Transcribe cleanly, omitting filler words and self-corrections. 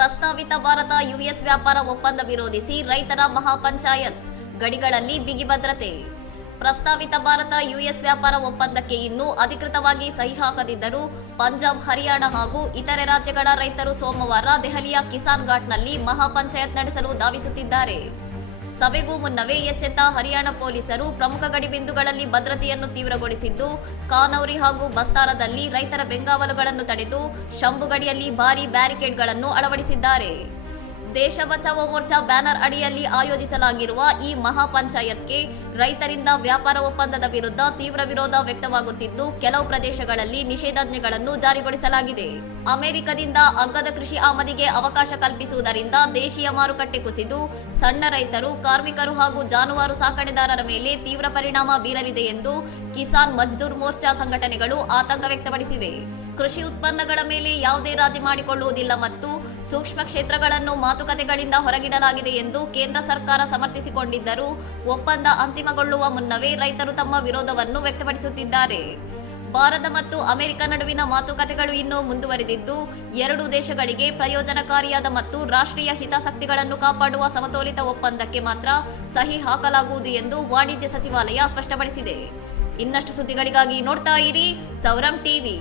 ಪ್ರಸ್ತಾವಿತ ಭಾರತ ಯುಎಸ್ ವ್ಯಾಪಾರ ಒಪ್ಪಂದ ವಿರೋಧಿಸಿ ರೈತರ ಮಹಾಪಂಚಾಯತ್, ಗಡಿಗಳಲ್ಲಿ ಬಿಗಿ ಭದ್ರತೆ. ಪ್ರಸ್ತಾವಿತ ಭಾರತ ಯುಎಸ್ ವ್ಯಾಪಾರ ಒಪ್ಪಂದಕ್ಕೆ ಇನ್ನೂ ಅಧಿಕೃತವಾಗಿ ಸಹಿ ಹಾಕದಿದ್ದರೂ ಪಂಜಾಬ್, ಹರಿಯಾಣ ಹಾಗೂ ಇತರೆ ರಾಜ್ಯಗಳ ರೈತರು ಸೋಮವಾರ ದೆಹಲಿಯ ಕಿಸಾನ್ ಘಾಟ್ನಲ್ಲಿ ಮಹಾಪಂಚಾಯತ್ ನಡೆಸಲು ಧಾವಿಸುತ್ತಿದ್ದಾರೆ. ಸಭೆಗೂ ಮುನ್ನವೇ ಎಚ್ಚೆತ್ತ ಹರಿಯಾಣ ಪೊಲೀಸರು ಪ್ರಮುಖ ಗಡಿ ಬಿಂದುಗಳಲ್ಲಿ ಭದ್ರತೆಯನ್ನು ತೀವ್ರಗೊಳಿಸಿದ್ದು, ಕಾನೌರಿ ಹಾಗೂ ಬಸ್ತಾರದಲ್ಲಿ ರೈತರ ಬೆಂಗಾವಲುಗಳನ್ನು ತಡೆದು ಶಂಭು ಗಡಿಯಲ್ಲಿ ಭಾರೀ ಬ್ಯಾರಿಕೇಡ್ಗಳನ್ನು ಅಳವಡಿಸಿದ್ದಾರೆ. ದೇಶ ಬಚಾವೋ ಮೋರ್ಚಾ ಬ್ಯಾನರ್ ಅಡಿಯಲ್ಲಿ ಆಯೋಜಿಸಲಾಗಿರುವ ಈ ಮಹಾಪಂಚಾಯತ್ಗೆ ರೈತರಿಂದ ವ್ಯಾಪಾರ ಒಪ್ಪಂದದ ವಿರುದ್ಧ ತೀವ್ರ ವಿರೋಧ ವ್ಯಕ್ತವಾಗುತ್ತಿದ್ದು, ಕೆಲವು ಪ್ರದೇಶಗಳಲ್ಲಿ ನಿಷೇಧಾಜ್ಞೆಗಳನ್ನು ಜಾರಿಗೊಳಿಸಲಾಗಿದೆ. ಅಮೆರಿಕದಿಂದ ಅಗ್ಗದ ಕೃಷಿ ಆಮದಿಗೆ ಅವಕಾಶ ಕಲ್ಪಿಸುವುದರಿಂದ ದೇಶೀಯ ಮಾರುಕಟ್ಟೆ ಕುಸಿದು ಸಣ್ಣ ರೈತರು, ಕಾರ್ಮಿಕರು ಹಾಗೂ ಜಾನುವಾರು ಸಾಕಣೆದಾರರ ಮೇಲೆ ತೀವ್ರ ಪರಿಣಾಮ ಬೀರಲಿದೆ ಎಂದು ಕಿಸಾನ್ ಮಜ್ದೂರ್ ಮೋರ್ಚಾ ಸಂಘಟನೆಗಳು ಆತಂಕ ವ್ಯಕ್ತಪಡಿಸಿವೆ. ಕೃಷಿ ಉತ್ಪನ್ನಗಳ ಮೇಲೆ ಯಾವುದೇ ರಾಜಿ ಮಾಡಿಕೊಳ್ಳುವುದಿಲ್ಲ ಮತ್ತು ಸೂಕ್ಷ್ಮ ಕ್ಷೇತ್ರಗಳನ್ನು ಮಾತುಕತೆಗಳಿಂದ ಹೊರಗಿಡಲಾಗಿದೆ ಎಂದು ಕೇಂದ್ರ ಸರ್ಕಾರ ಸಮರ್ಥಿಸಿಕೊಂಡಿದ್ದರೂ ಒಪ್ಪಂದ ಅಂತಿಮಗೊಳ್ಳುವ ಮುನ್ನವೇ ರೈತರು ತಮ್ಮ ವಿರೋಧವನ್ನು ವ್ಯಕ್ತಪಡಿಸುತ್ತಿದ್ದಾರೆ. ಭಾರತ ಮತ್ತು ಅಮೆರಿಕ ನಡುವಿನ ಮಾತುಕತೆಗಳು ಇನ್ನೂ ಮುಂದುವರೆದಿದ್ದು, ಎರಡೂ ದೇಶಗಳಿಗೆ ಪ್ರಯೋಜನಕಾರಿಯಾದ ಮತ್ತು ರಾಷ್ಟ್ರೀಯ ಹಿತಾಸಕ್ತಿಗಳನ್ನು ಕಾಪಾಡುವ ಸಮತೋಲಿತ ಒಪ್ಪಂದಕ್ಕೆ ಮಾತ್ರ ಸಹಿ ಹಾಕಲಾಗುವುದು ಎಂದು ವಾಣಿಜ್ಯ ಸಚಿವಾಲಯ ಸ್ಪಷ್ಟಪಡಿಸಿದೆ. ಇನ್ನಷ್ಟು ಸುದ್ದಿಗಳಿಗಾಗಿ ನೋಡ್ತಾ ಇರಿ ಸೌರಂ ಟಿವಿ.